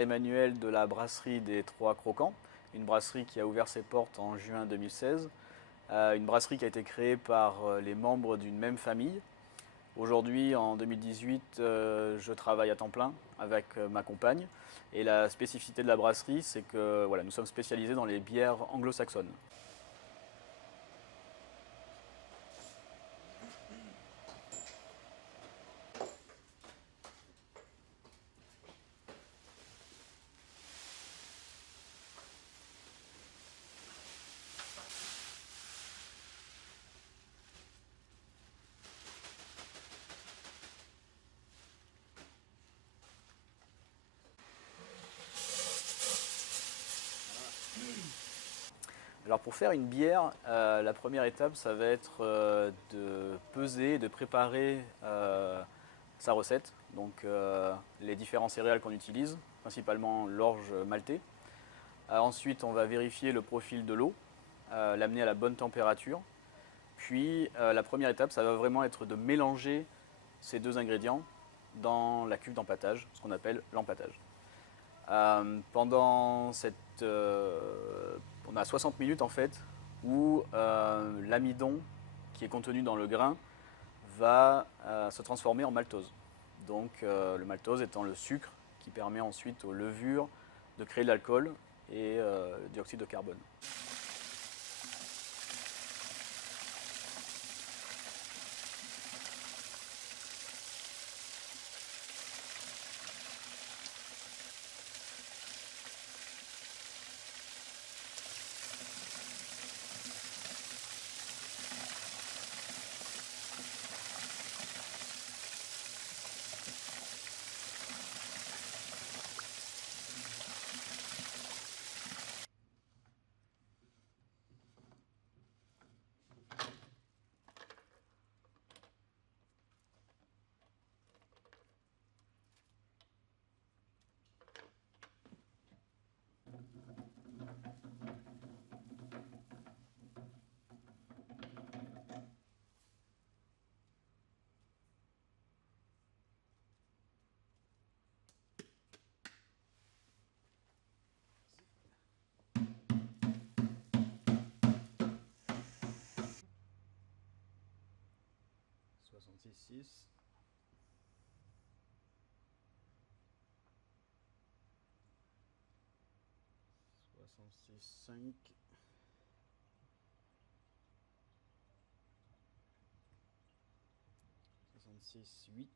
Emmanuel de la brasserie des Trois Croquants, une brasserie qui a ouvert ses portes en juin 2016, une brasserie qui a été créée par les membres d'une même famille. Aujourd'hui, en 2018, je travaille à temps plein avec ma compagne et la spécificité de la brasserie, c'est que voilà, nous sommes spécialisés dans les bières anglo-saxonnes. Alors pour faire une bière, la première étape, ça va être de peser, de préparer sa recette. Donc les différents céréales qu'on utilise, principalement l'orge maltais. Ensuite, on va vérifier le profil de l'eau, l'amener à la bonne température. Puis la première étape, ça va vraiment être de mélanger ces deux ingrédients dans la cuve d'empâtage, ce qu'on appelle l'empâtage. Pendant on a 60 minutes en fait où l'amidon qui est contenu dans le grain va se transformer en maltose. Donc le maltose étant le sucre qui permet ensuite aux levures de créer de l'alcool et le dioxyde de carbone. Soixante-six, 66,5, 66,8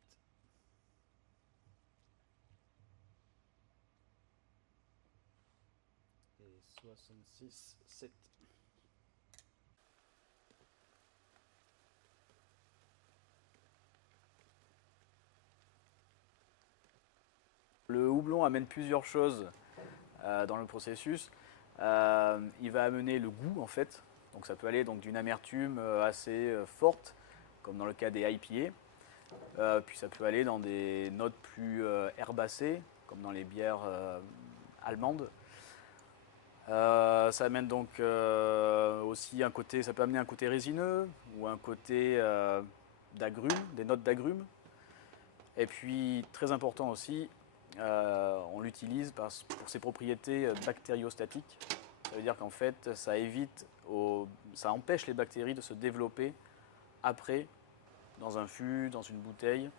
et 66,7. Le houblon amène plusieurs choses dans le processus. Il va amener le goût en fait, donc ça peut aller d'une amertume assez forte, comme dans le cas des IPA, puis ça peut aller dans des notes plus herbacées, comme dans les bières allemandes. Ça amène donc aussi un côté, ça peut amener un côté résineux ou un côté d'agrumes, des notes d'agrumes. Et puis très important aussi, on l'utilise pour ses propriétés bactériostatiques. Ça veut dire qu'en fait, ça empêche les bactéries de se développer après dans un fût, dans une bouteille.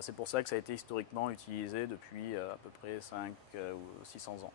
C'est pour ça que ça a été historiquement utilisé depuis à peu près 5 ou 600 ans.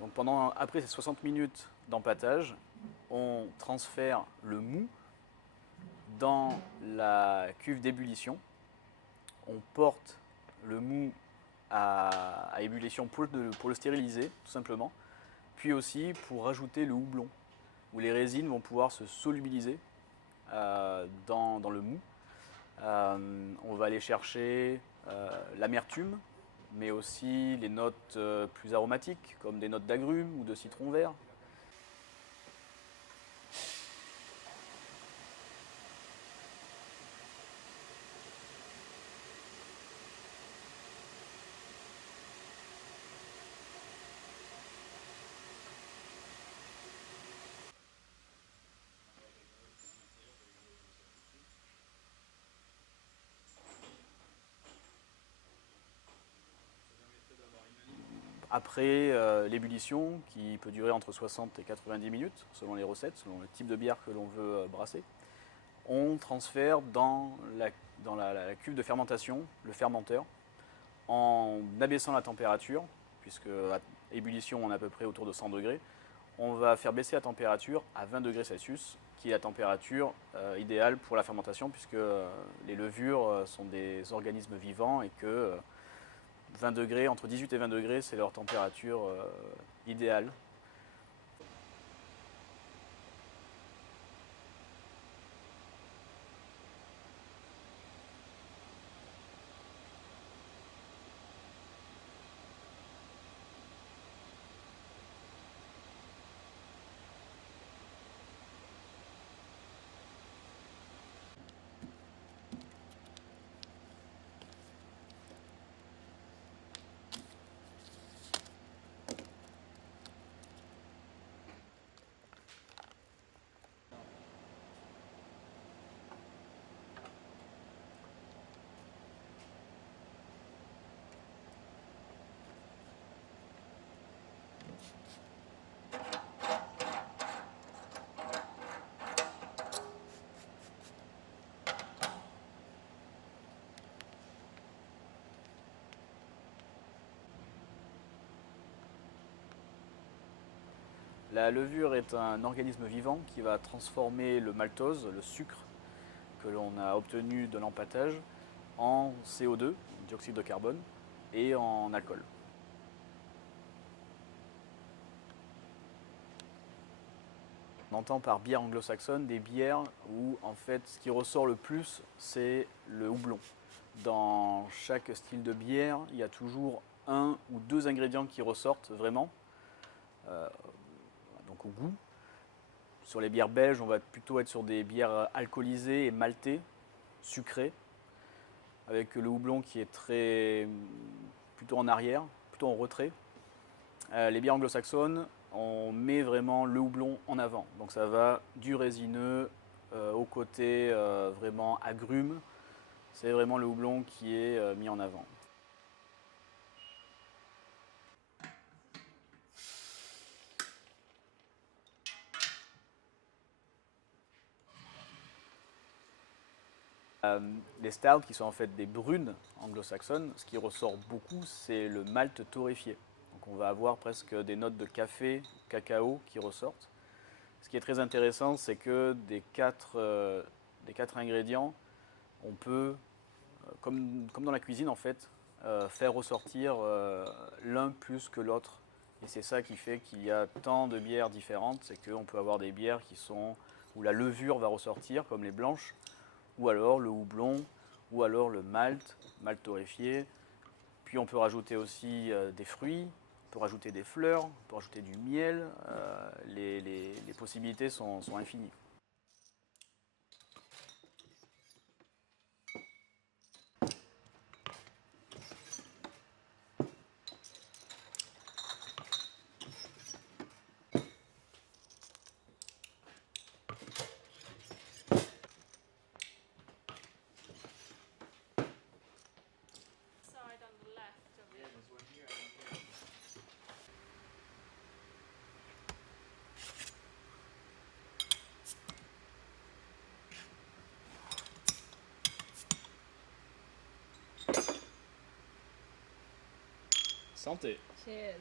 Donc après ces 60 minutes d'empâtage, on transfère le mou dans la cuve d'ébullition. On porte le mou à ébullition pour le stériliser, tout simplement. Puis aussi pour rajouter le houblon, où les résines vont pouvoir se solubiliser dans le mou. On va aller chercher l'amertume, mais aussi les notes plus aromatiques, comme des notes d'agrumes ou de citron vert. Après l'ébullition, qui peut durer entre 60 et 90 minutes, selon les recettes, selon le type de bière que l'on veut brasser, on transfère dans la cuve de fermentation le fermenteur en abaissant la température, puisque à ébullition on est à peu près autour de 100 degrés. On va faire baisser la température à 20 degrés Celsius, qui est la température idéale pour la fermentation, puisque les levures sont des organismes vivants et que 20 degrés, entre 18 et 20 degrés, c'est leur température idéale. La levure est un organisme vivant qui va transformer le maltose, le sucre que l'on a obtenu de l'empâtage, en CO2, dioxyde de carbone, et en alcool. On entend par bière anglo-saxonne des bières où en fait ce qui ressort le plus c'est le houblon. Dans chaque style de bière, il y a toujours un ou deux ingrédients qui ressortent vraiment, donc au goût. Sur les bières belges, on va plutôt être sur des bières alcoolisées et maltées, sucrées, avec le houblon qui est plutôt en arrière, plutôt en retrait. Les bières anglo-saxonnes, on met vraiment le houblon en avant. Donc ça va du résineux au côté vraiment agrume. C'est vraiment le houblon qui est mis en avant. Les stouts, qui sont en fait des brunes anglo-saxonnes, ce qui ressort beaucoup, c'est le malt torréfié. Donc on va avoir presque des notes de café, cacao qui ressortent. Ce qui est très intéressant, c'est que des quatre ingrédients, on peut, comme dans la cuisine en fait, faire ressortir l'un plus que l'autre. Et c'est ça qui fait qu'il y a tant de bières différentes, c'est qu'on peut avoir des bières où la levure va ressortir, comme les blanches, ou alors le houblon, ou alors le malt torréfié. Puis on peut rajouter aussi des fruits, on peut rajouter des fleurs, on peut rajouter du miel. Les possibilités sont infinies. Santé. Cheers.